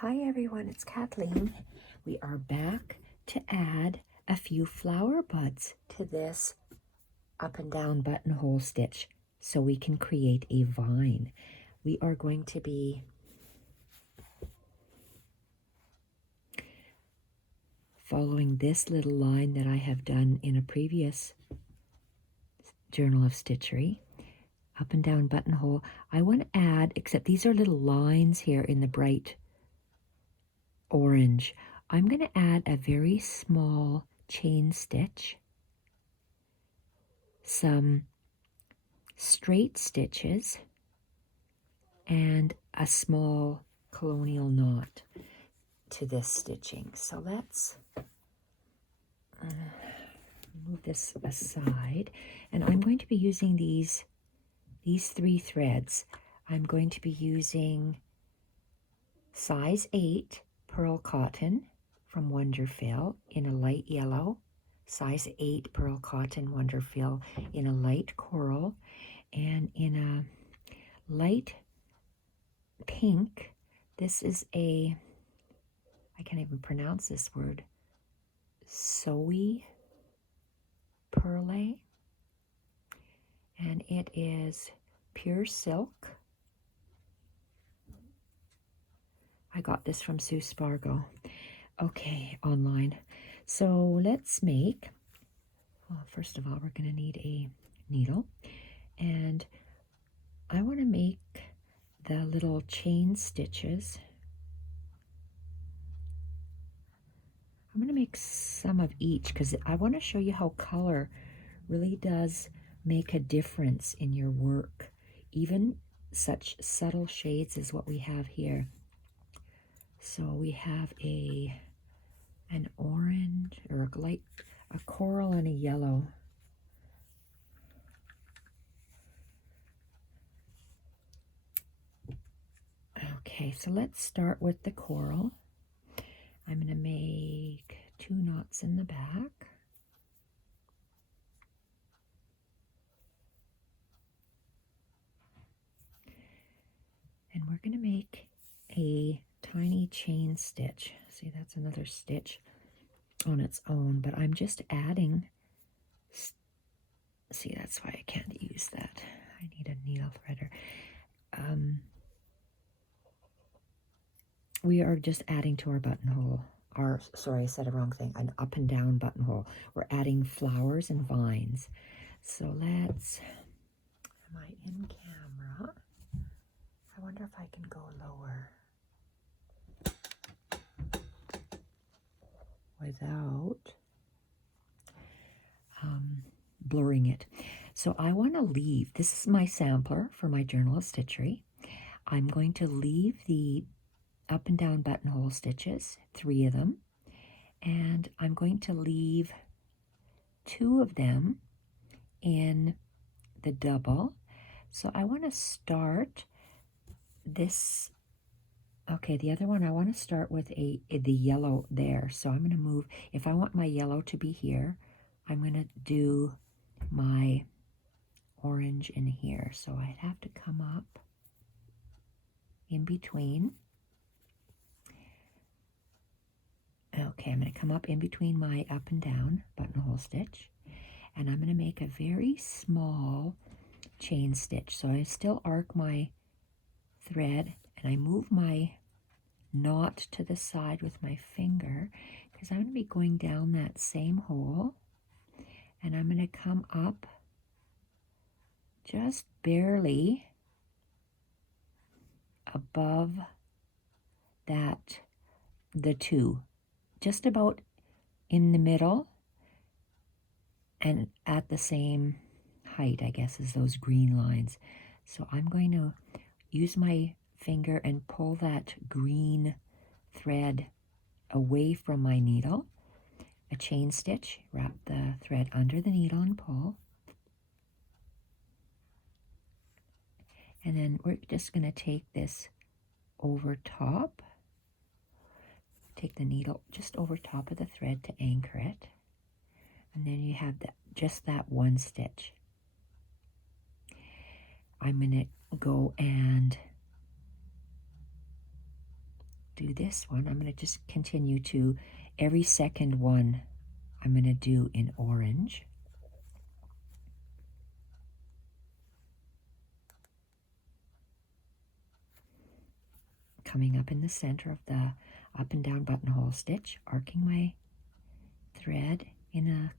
Hi everyone, it's Kathleen. We are back to add a few flower buds to this up and down buttonhole stitch so we can create a vine. We are going to be following this little line that I have done in a previous journal of stitchery. Up and down buttonhole. I want to add, except these are little lines here in the bright orange. I'm going to add a very small chain stitch, some straight stitches, and a small colonial knot to this stitching. So let's move this aside, and I'm going to be using these three threads. I'm going to be using size 8 Perle Cotton from Wonderfill in a light yellow, size 8 Perle Cotton Wonderfill in a light coral, and in a light pink. This is I can't even pronounce this word, Soy Perle, and it is pure silk. I got this from Sue Spargo. Okay, online. So let's make, well, first of all, we're going to need a needle, and I want to make the little chain stitches. I'm going to make some of each because I want to show you how color really does make a difference in your work, even such subtle shades as what we have here. So we have an orange, or a coral and a yellow. Okay, so let's start with the coral. I'm going to make 2 knots in the back. And we're going to make a tiny chain stitch. See, that's another stitch on its own, but I'm just adding. See, that's why I can't use that. I need a needle threader. We are just adding to our buttonhole. Sorry, I said a wrong thing. An up and down buttonhole. We're adding flowers and vines. So let's. Am I in camera? I wonder if I can go lower without blurring it. So I want to leave. This is my sampler for my journal of stitchery. I'm going to leave the up and down buttonhole stitches, 3 of them, and I'm going to leave 2 of them in the double. So I want to start this. Okay, the other one, I want to start with the yellow there. So I'm going to move, if I want my yellow to be here, I'm going to do my orange in here. So I'd have to come up in between. Okay, I'm going to come up in between my up and down buttonhole stitch, and I'm going to make a very small chain stitch. So I still arc my thread, and I move my knot to the side with my finger because I'm going to be going down that same hole, and I'm going to come up just barely above that, the 2, just about in the middle and at the same height, I guess, as those green lines. So I'm going to use my finger and pull that green thread away from my needle. A chain stitch, wrap the thread under the needle and pull. And then we're just going to take this over top. Take the needle just over top of the thread to anchor it. And then you have just that 1 stitch. I'm going to go and do this one. I'm going to just continue to every second one I'm going to do in orange. Coming up in the center of the up and down buttonhole stitch, arcing my thread in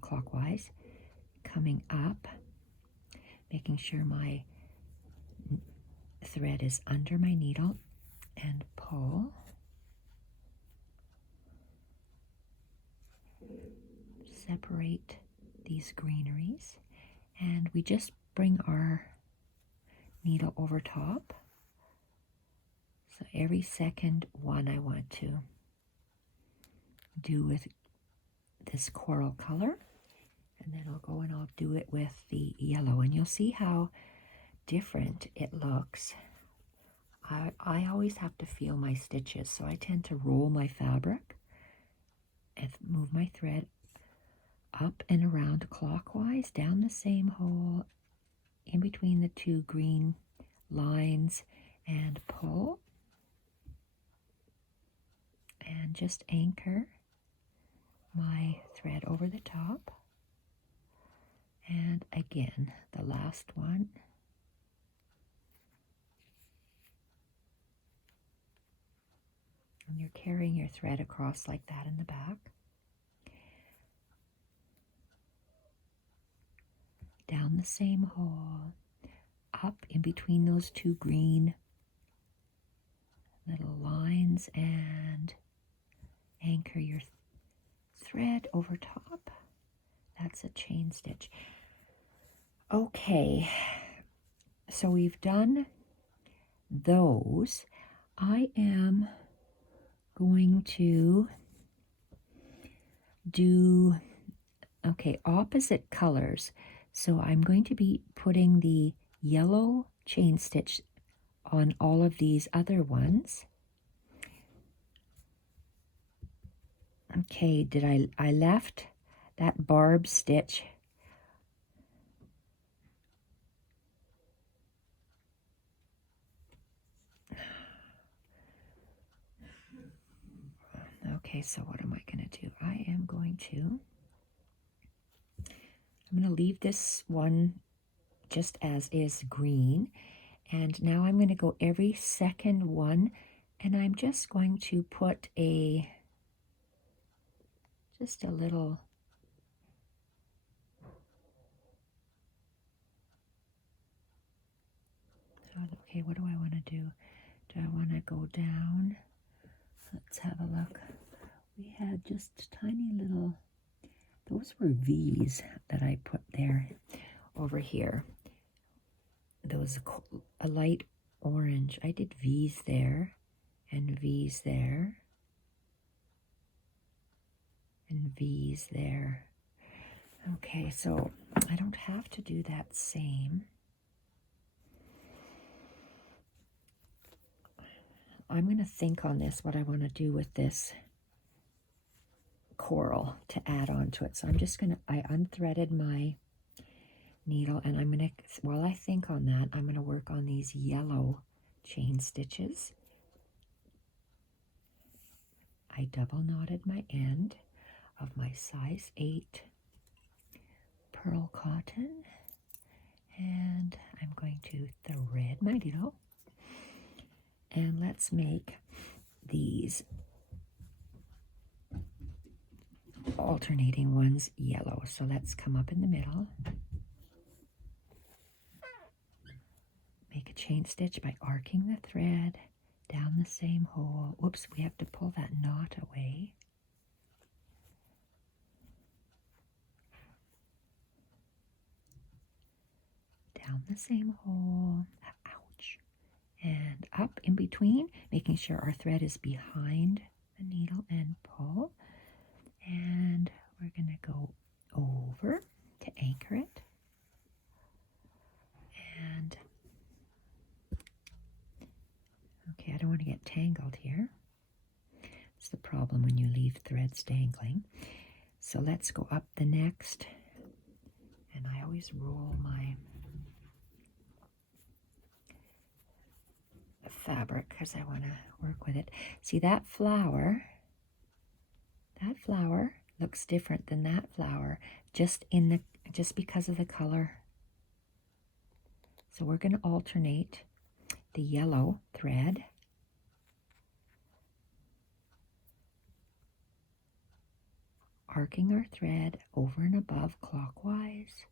clockwise, coming up, making sure my thread is under my needle, and pull. Separate these greeneries, and we just bring our needle over top. So every second one I want to do with this coral color, and then I'll go and I'll do it with the yellow, and you'll see how different it looks. I always have to feel my stitches, so I tend to roll my fabric and move my thread up and around clockwise, down the same hole, in between the two green lines, and pull. And just anchor my thread over the top. And again, the last one. And you're carrying your thread across like that in the back. Down the same hole, up in between those two green little lines, and anchor your thread over top. That's a chain stitch. Okay, so we've done those. I am going to do, okay, opposite colors. So I'm going to be putting the yellow chain stitch on all of these other ones. Okay, I left that barb stitch. Okay, so what am I going to do? I'm going to leave this one just as is green. And now I'm going to go every second one, and I'm just going to put just a little okay, what do I want to do? Do I want to go down? Let's have a look. We had just tiny little, those were V's that I put there over here. Those a light orange. I did V's there and V's there and V's there. Okay, so I don't have to do that same. I'm going to think on this, what I want to do with this coral to add on to it. So I'm just going to, I unthreaded my needle, and I'm going to, while I think on that, I'm going to work on these yellow chain stitches. I double knotted my end of my size 8 Perle Cotton, and I'm going to thread my needle, and let's make these alternating ones yellow. So let's come up in the middle, make a chain stitch by arcing the thread down the same hole. Whoops, we have to pull that knot away. Down the same hole, ouch, and up in between, making sure our thread is behind the needle, and pull. And we're going to go over to anchor it. And okay, I don't want to get tangled here. It's the problem when you leave threads dangling. So let's go up the next, and I always roll my fabric because I want to work with it. See that flower looks different than that flower just because of the color. So we're going to alternate the yellow thread arcing our thread over and above clockwise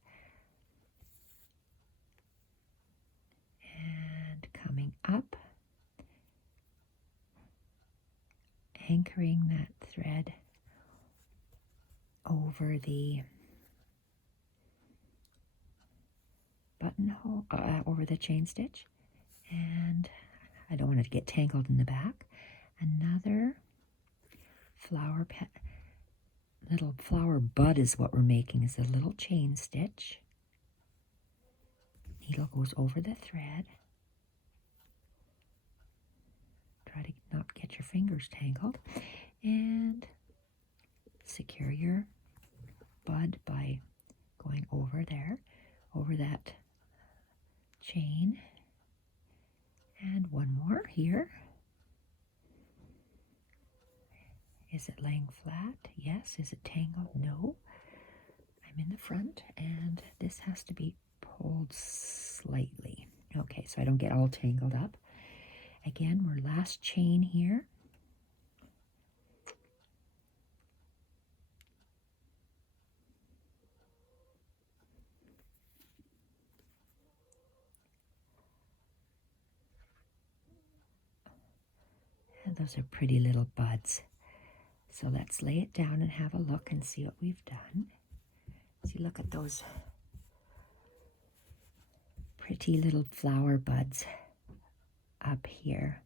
and coming up, anchoring that thread over the buttonhole, over the chain stitch, and I don't want it to get tangled in the back. Another little flower bud is what we're making, is a little chain stitch. Needle goes over the thread. Try to not get your fingers tangled, and secure your bud by going over there, over that chain, and one more here. Is it laying flat? Yes. Is it tangled? No. I'm in the front, and this has to be pulled slightly. Okay, so I don't get all tangled up. Again, we're last chain here. And those are pretty little buds. So let's lay it down and have a look and see what we've done. See, look at those pretty little flower buds up here.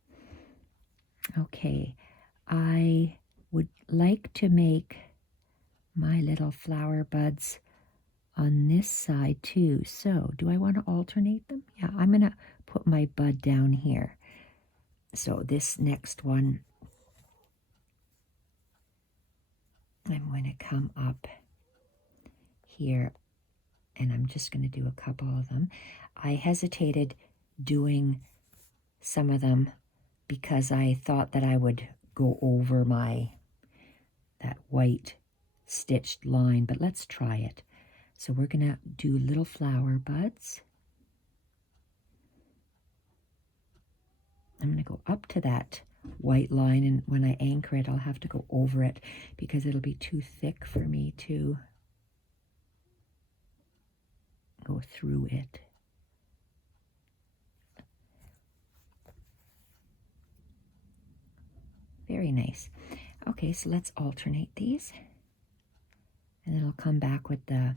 Okay, I would like to make my little flower buds on this side too. So do I want to alternate them? Yeah, I'm going to put my bud down here. So this next one, I'm going to come up here, and I'm just going to do a couple of them. I hesitated doing some of them because I thought that I would go over that white stitched line, but let's try it. So we're going to do little flower buds. I'm going to go up to that white line, and when I anchor it, I'll have to go over it because it'll be too thick for me to go through it. Very nice. Okay, so let's alternate these, and then I'll come back with the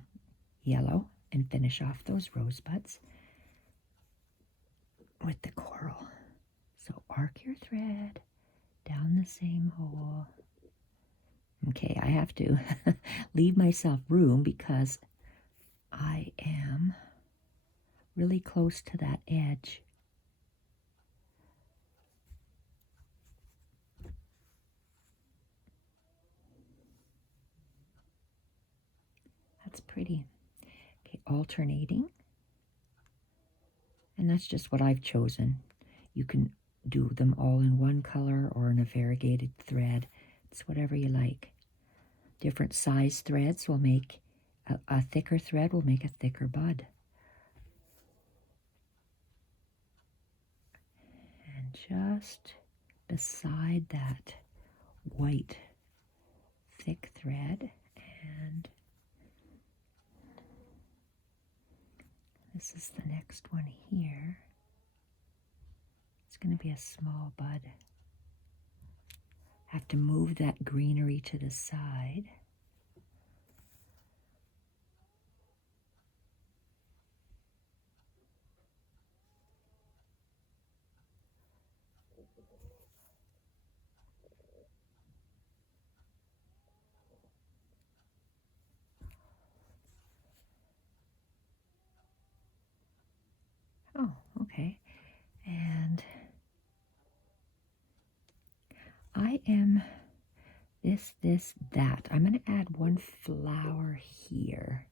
yellow and finish off those rosebuds with the coral. So arc your thread down the same hole. Okay, I have to leave myself room because I am really close to that edge. That's pretty. Okay, alternating. And that's just what I've chosen. You can do them all in one color or in a variegated thread. It's whatever you like. Different size threads will make a thicker thread will make a thicker bud. And just beside that white thick thread, and this is the next one here. It's going to be a small bud. Have to move that greenery to the side. Oh, okay. And I am that. I'm going to add one flower here.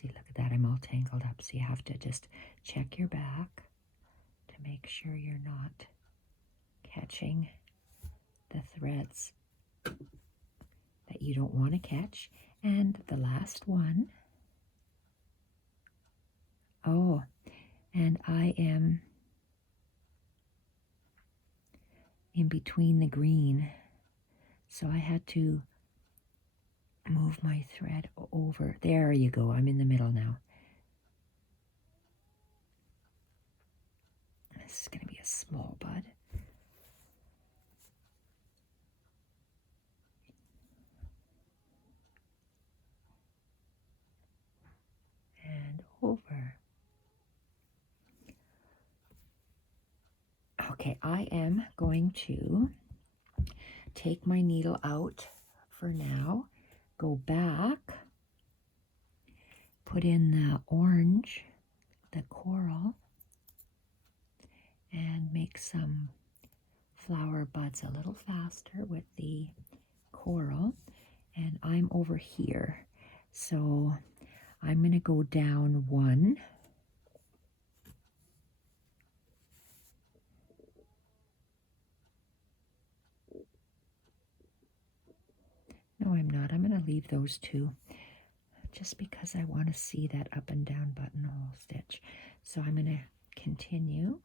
See, look at that, I'm all tangled up. So you have to just check your back to make sure you're not catching the threads that you don't want to catch. And the last one, oh, and I am in between the green, so I had to move my thread over. There you go, I'm in the middle now. This is going to be a small bud. And over. Okay, I am going to take my needle out for now, go back, put in the orange, the coral, and make some flower buds a little faster with the coral. And I'm over here, so I'm going to go down one. No, I'm not. I'm going to leave those two just because I want to see that up and down buttonhole stitch. So I'm going to continue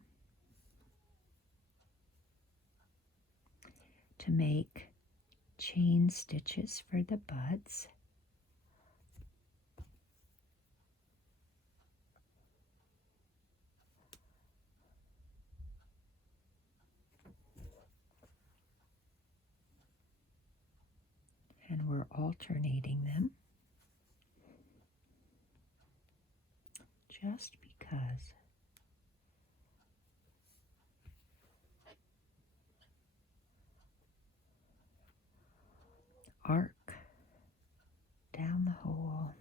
to make chain stitches for the buds. And we're alternating them just because. Arc down the hole.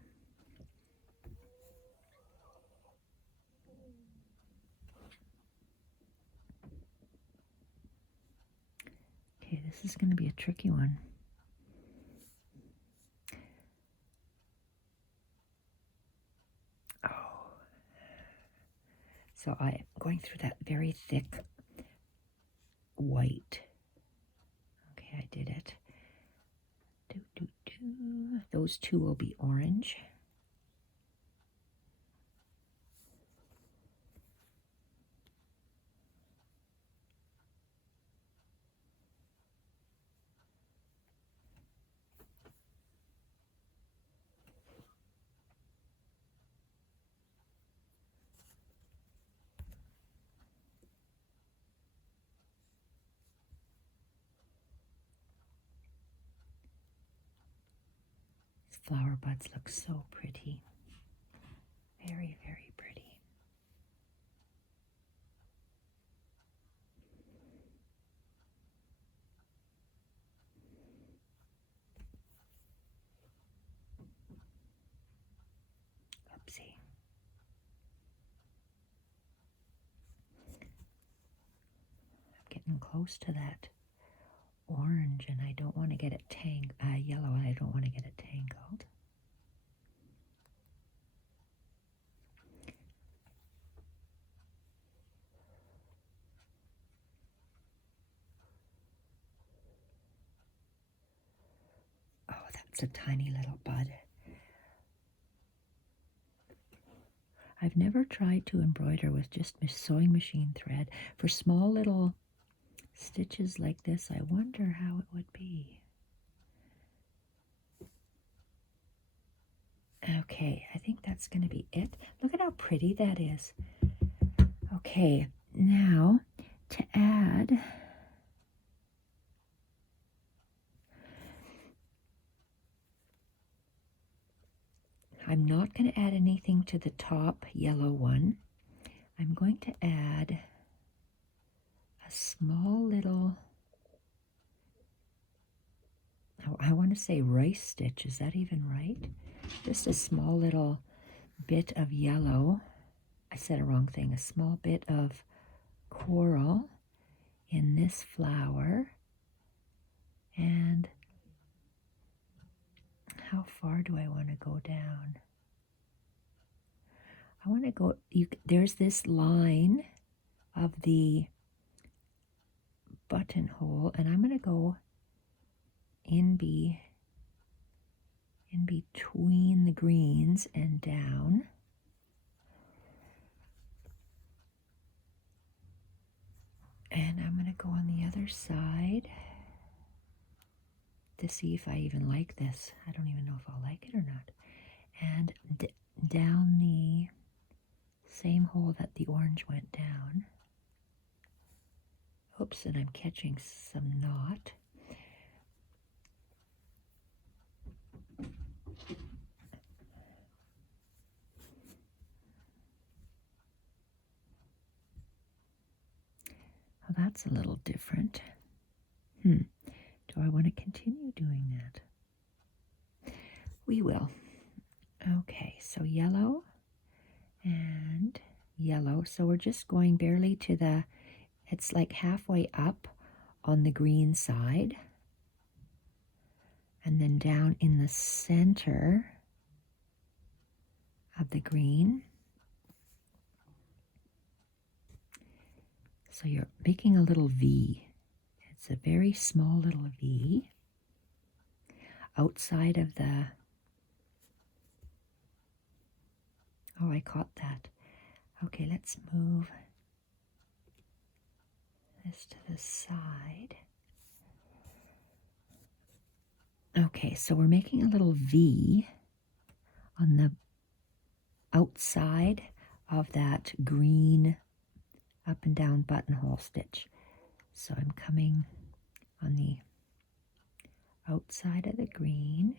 Okay, this is going to be a tricky one. Oh. So I'm going through that very thick white. Okay, I did it. Those two will be orange. Flower buds look so pretty. Very, very pretty. Oopsie. I'm getting close to that orange and I don't want to get it yellow, and I don't want to get it tangled. Oh, that's a tiny little bud. I've never tried to embroider with just sewing machine thread. For small little stitches like this, I wonder how it would be. Okay, I think that's going to be it. Look at how pretty that is. Okay, now to add, I'm not going to add anything to the top yellow one. I'm going to add a small little, I want to say rice stitch. Is that even right? Just a small little bit of yellow. I said a wrong thing. A small bit of coral in this flower. And how far do I want to go down? I want to go, there's this line of the buttonhole, and I'm going to go in between the greens and down. And I'm going to go on the other side to see if I even like this. I don't even know if I'll like it or not. And down the same hole that the orange went down. Oops, and I'm catching some knot. Well, that's a little different. Do I want to continue doing that? We will. Okay, so yellow and yellow. So we're just going barely to the, it's like halfway up on the green side. And then down in the center of the green. So you're making a little V. It's a very small little V outside of the, oh, I caught that. Okay, let's move this to the side. Okay, so we're making a little V on the outside of that green up and down buttonhole stitch. So I'm coming on the outside of the green.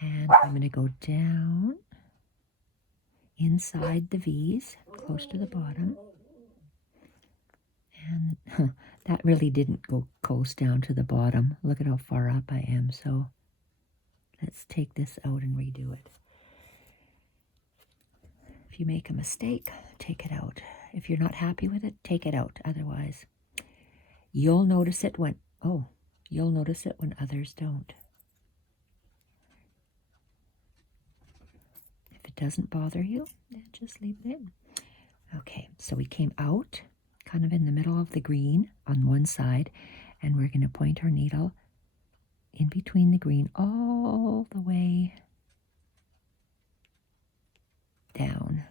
And I'm going to go down inside the V's, close to the bottom. And that really didn't go close down to the bottom. Look at how far up I am. So let's take this out and redo it. If you make a mistake, take it out. If you're not happy with it, take it out. Otherwise, you'll notice it when, you'll notice it when others don't. If it doesn't bother you, then just leave it in. Okay, so we came out kind of in the middle of the green on one side, and we're going to point our needle in between the green all the way down.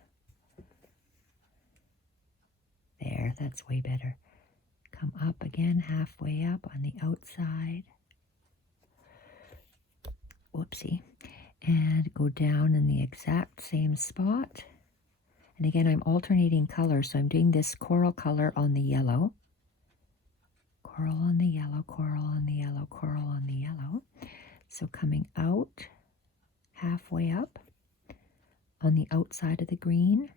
There, that's way better. Come up again, halfway up on the outside. Whoopsie. And go down in the exact same spot. And again, I'm alternating colors, so I'm doing this coral color on the yellow. Coral on the yellow, coral on the yellow, coral on the yellow. So coming out, halfway up on the outside of the green.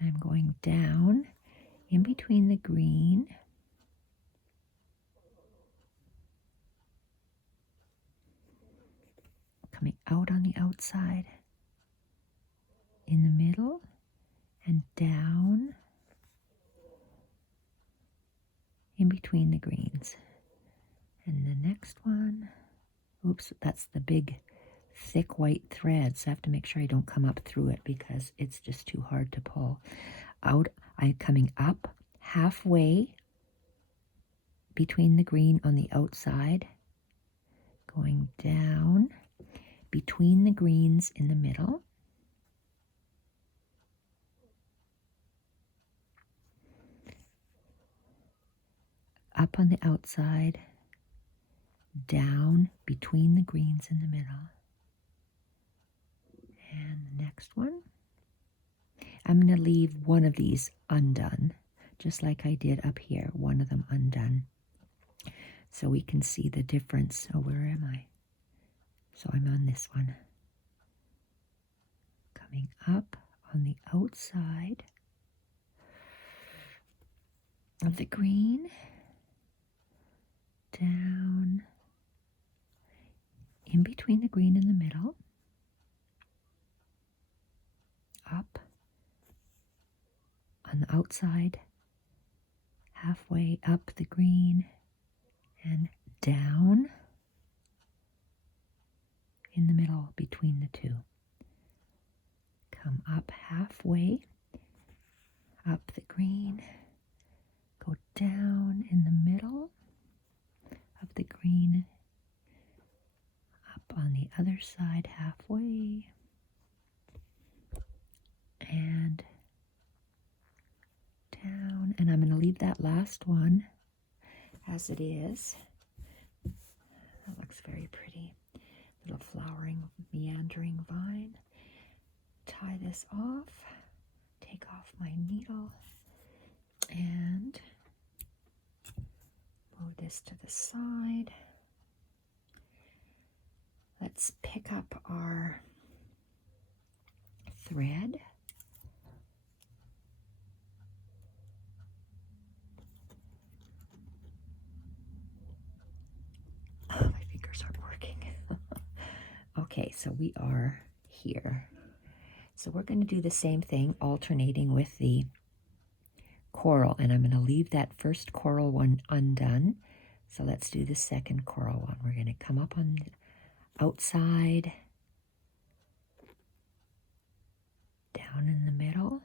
And I'm going down in between the green. Coming out on the outside, in the middle, and down in between the greens. And the next one, oops, that's the big thick white thread, so I have to make sure I don't come up through it because it's just too hard to pull. Out, I'm coming up halfway between the green on the outside, going down between the greens in the middle, up on the outside, down between the greens in the middle. And the next one, I'm going to leave one of these undone, just like I did up here, one of them undone, so we can see the difference. Oh, where am I? So I'm on this one. Coming up on the outside of the green, down in between the green and the middle, up on the outside, halfway up the green and down in the middle between the two. Come up halfway, up the green, go down in the middle of the green, up on the other side halfway, and down. And I'm going to leave that last one as it is. That looks very pretty. Little flowering, meandering vine. Tie this off, take off my needle, and move this to the side. Let's pick up our thread. Oh, my fingers aren't working. Okay, so we are here. So we're going to do the same thing, alternating with the coral, and I'm going to leave that first coral one undone. So let's do the second coral one. We're going to come up on the outside, down in the middle,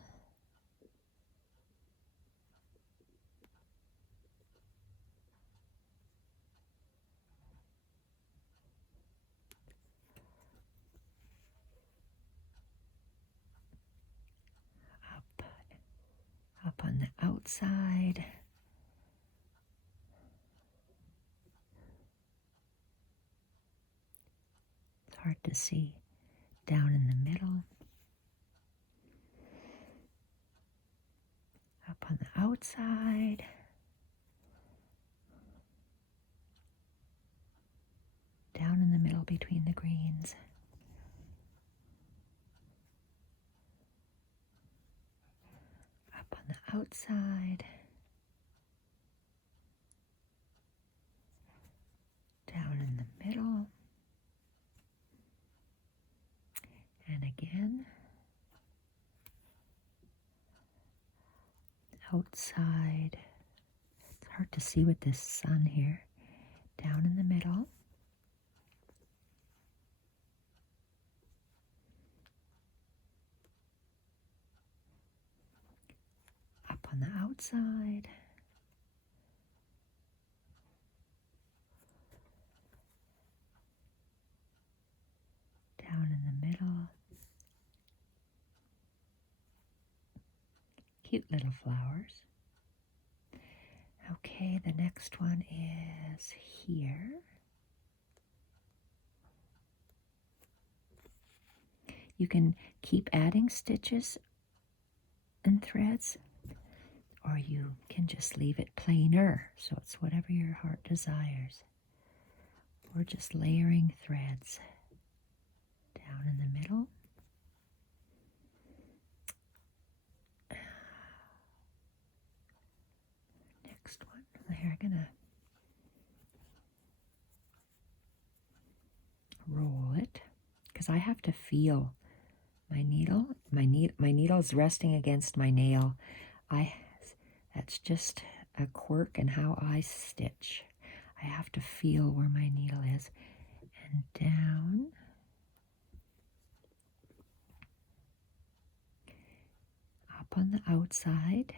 up on the outside, it's hard to see, down in the middle, up on the outside, down in the middle between the greens, up on the outside, down in the middle, and again, outside. It's hard to see with this sun here. Down in the middle, up on the outside, down in the middle. Cute little flowers. Okay, the next one is here. You can keep adding stitches and threads, or you can just leave it plainer, so it's whatever your heart desires. Or just layering threads down in the middle. Next one. Here, I'm gonna roll it because I have to feel my needle. My needle is resting against my nail. That's just a quirk in how I stitch. I have to feel where my needle is, and down, up on the outside,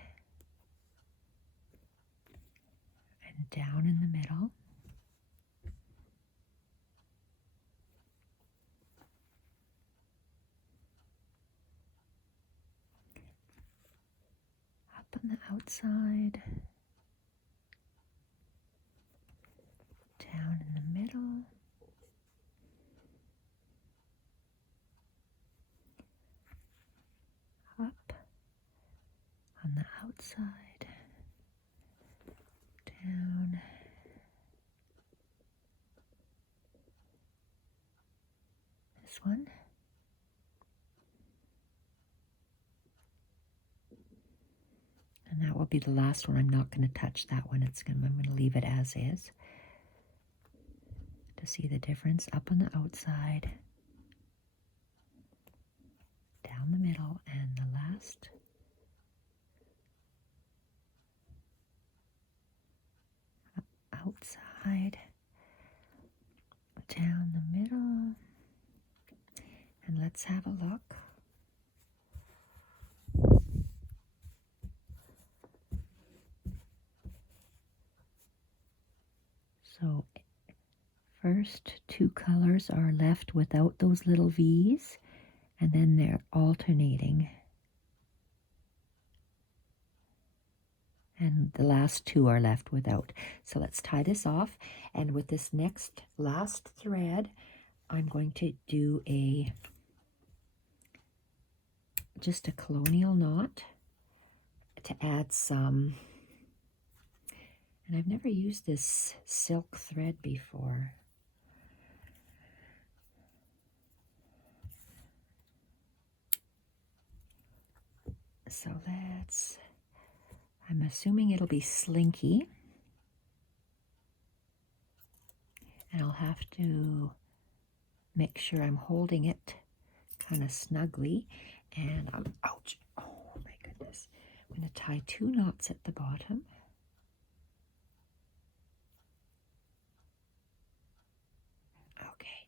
and down in the middle. Up on the outside, down in the middle, up on the outside, down, this one, and that will be the last one. I'm not going to touch that one. I'm going to leave it as is. To see the difference, up on the outside, down the middle, and the last side, down the middle, and let's have a look. So first two colors are left without those little V's, and then they're alternating. And the last two are left without. So let's tie this off, and with this next last thread, I'm going to do just a colonial knot to add some, and I've never used this silk thread before. So I'm assuming it'll be slinky, and I'll have to make sure I'm holding it kind of snugly, and ouch, oh my goodness. I'm going to tie two knots at the bottom. Okay,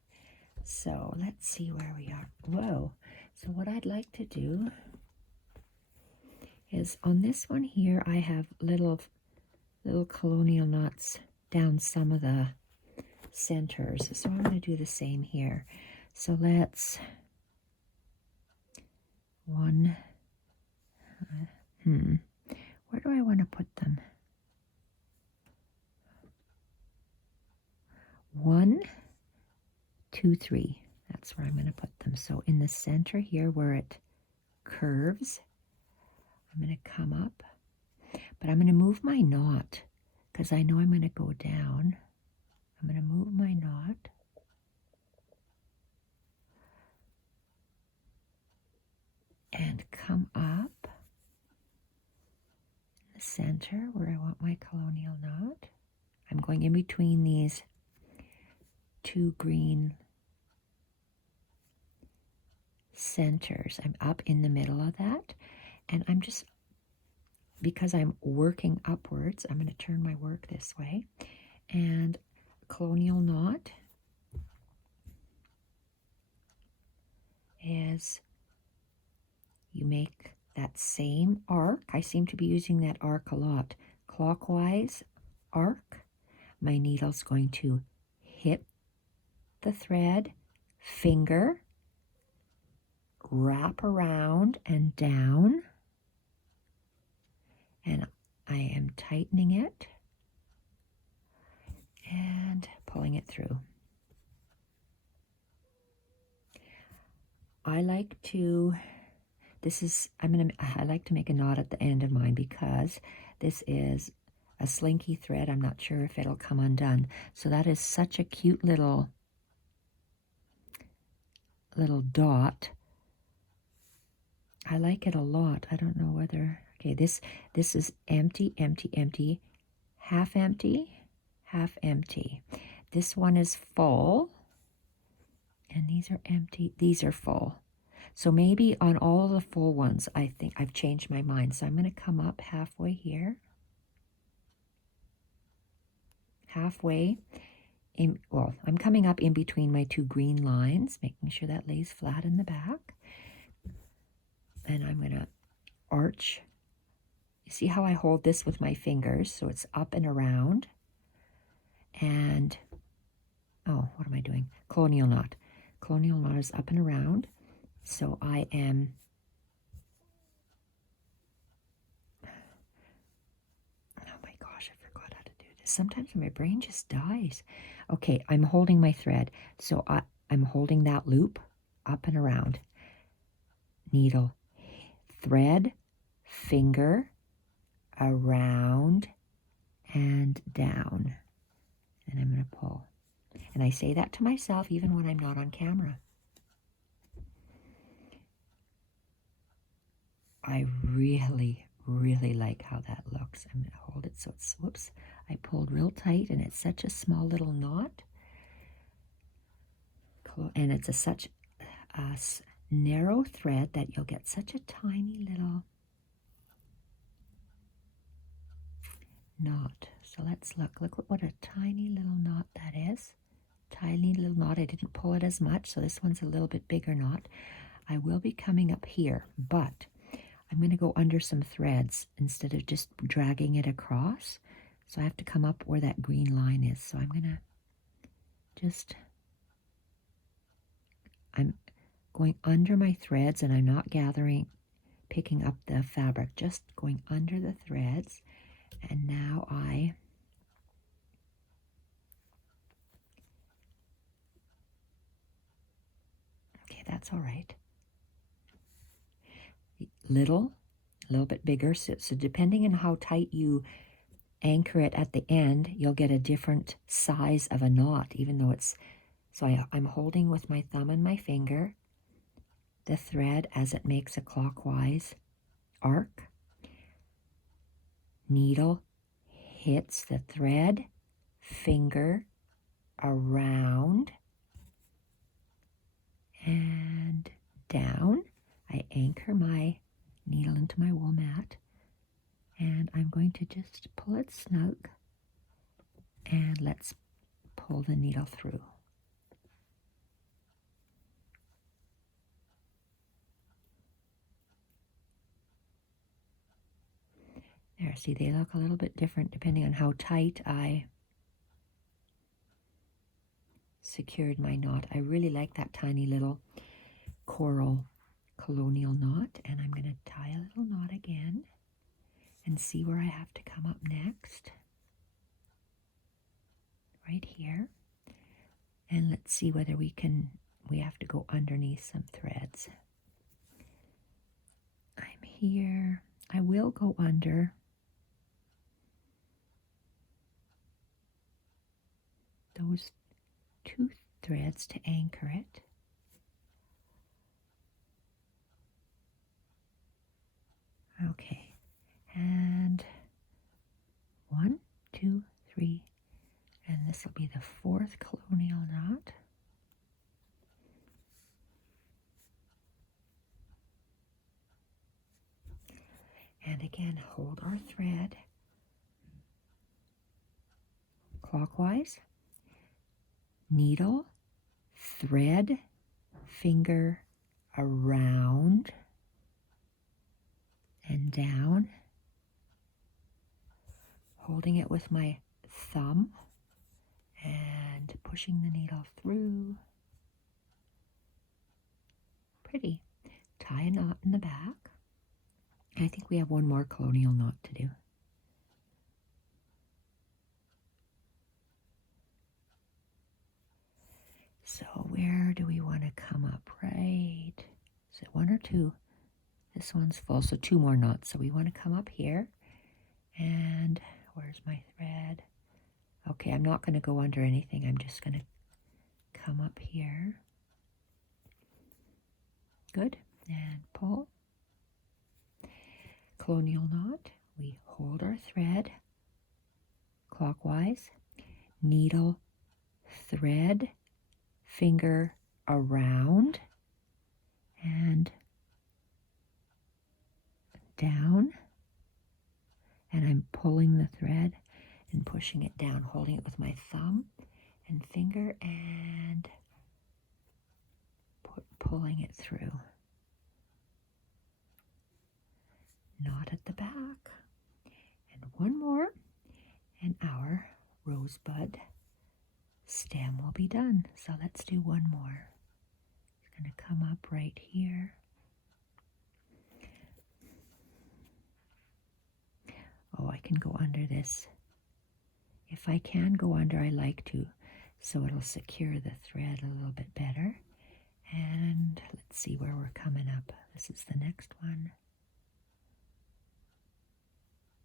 so let's see where we are. Whoa, so what I'd like to do is on this one here, I have little colonial knots down some of the centers. So I'm going to do the same here. So let's where do I want to put them? 1, 2, 3. That's where I'm going to put them. So in the center here where it curves, I'm going to come up, but I'm going to move my knot because I know I'm going to go down. I'm going to move my knot. And come up in the center where I want my colonial knot. I'm going in between these two green centers. I'm up in the middle of that. And I'm just, because I'm working upwards, I'm going to turn my work this way. And colonial knot is, you make that same arc. I seem to be using that arc a lot. Clockwise arc. My needle's going to hit the thread, finger, wrap around and down. And I am tightening it and pulling it through. I like to make a knot at the end of mine because this is a slinky thread. I'm not sure if it'll come undone. So that is such a cute little dot. I like it a lot. I don't know whether, okay, this is empty, empty, empty, half empty, half empty. This one is full, and these are empty. These are full. So maybe on all of the full ones, I think I've changed my mind. So I'm going to come up halfway here. Halfway. I'm coming up in between my two green lines, making sure that lays flat in the back. And I'm going to arch. You see how I hold this with my fingers? So it's up and around. And, oh, what am I doing? Colonial knot. Colonial knot is up and around. So I am, oh my gosh, I forgot how to do this. Sometimes my brain just dies. Okay, I'm holding my thread. So I'm holding that loop up and around. Needle, thread, finger, around, and down. And I'm going to pull. And I say that to myself even when I'm not on camera. I really, really like how that looks. I'm going to hold it so it's, whoops, I pulled real tight and it's such a small little knot. And it's such a narrow thread that you'll get such a tiny little knot. So let's look. Look what a tiny little knot that is. Tiny little knot. I didn't pull it as much, so this one's a little bit bigger knot. I will be coming up here, but I'm going to go under some threads instead of just dragging it across. So I have to come up where that green line is. So I'm going to just, I'm going under my threads, and I'm not picking up the fabric, just going under the threads. And now okay, that's all right. A little bit bigger. So depending on how tight you anchor it at the end, you'll get a different size of a knot, even though it's, so I'm holding with my thumb and my finger the thread as it makes a clockwise arc. Needle hits the thread, finger around and down. I anchor my needle into my wool mat, and I'm going to just pull it snug, and let's pull the needle through. There, see, they look a little bit different depending on how tight I secured my knot. I really like that tiny little coral colonial knot, and I'm going to tie a little knot again and see where I have to come up next. Right here. And let's see whether we have to go underneath some threads. I'm here. I will go under those 2 threads to anchor it. Okay, and 1, 2, 3, and this will be the 4th colonial knot. And again, hold our thread clockwise, needle, thread, finger around and down, holding it with my thumb and pushing the needle through. Pretty. Tie a knot in the back. I think we have one more colonial knot to do. So where do we want to come up? Right. Is it 1 or 2? This one's full, so 2 more knots. So we want to come up here. And where's my thread? Okay, I'm not going to go under anything. I'm just going to come up here. Good. And pull. Colonial knot. We hold our thread clockwise. Needle, thread, finger around and down. And I'm pulling the thread and pushing it down, holding it with my thumb and finger and pulling it through. Knot at the back. And one more, and our rosebud stem will be done. So let's do one more. It's going to come up right here. Oh, I can go under this. If I can go under, I like to, so it'll secure the thread a little bit better. And let's see where we're coming up. This is the next one.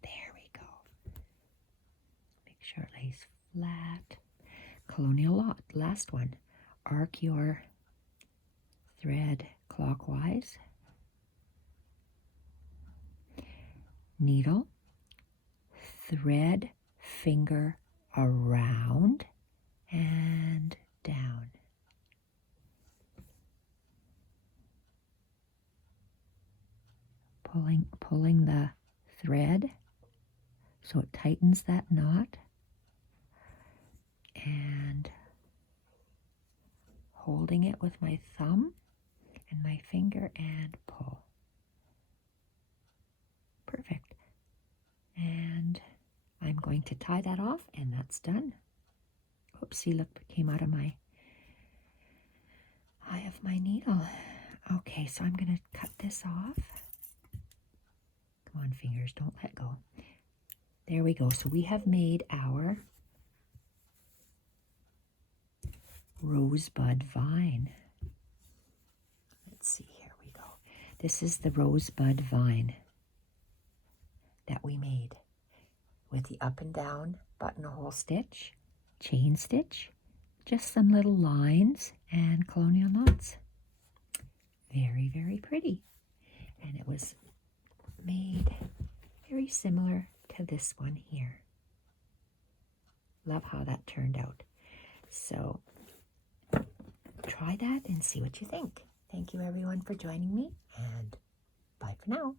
There we go. Make sure it lays flat. Colonial knot, last one. Arc your thread clockwise. Needle, thread, finger around and down. Pulling the thread so it tightens that knot. And holding it with my thumb and my finger and pull. Perfect. And I'm going to tie that off, and that's done. Oopsie, look, it came out of my eye of my needle. Okay, so I'm going to cut this off. Come on, fingers, don't let go. There we go. So we have made our rosebud vine. Let's see, here we go. This is the rosebud vine that we made with the up and down buttonhole stitch, chain stitch, just some little lines and colonial knots. Very, very pretty. And it was made very similar to this one here. Love how that turned out. So try that and see what you think. Thank you everyone for joining me, and bye for now.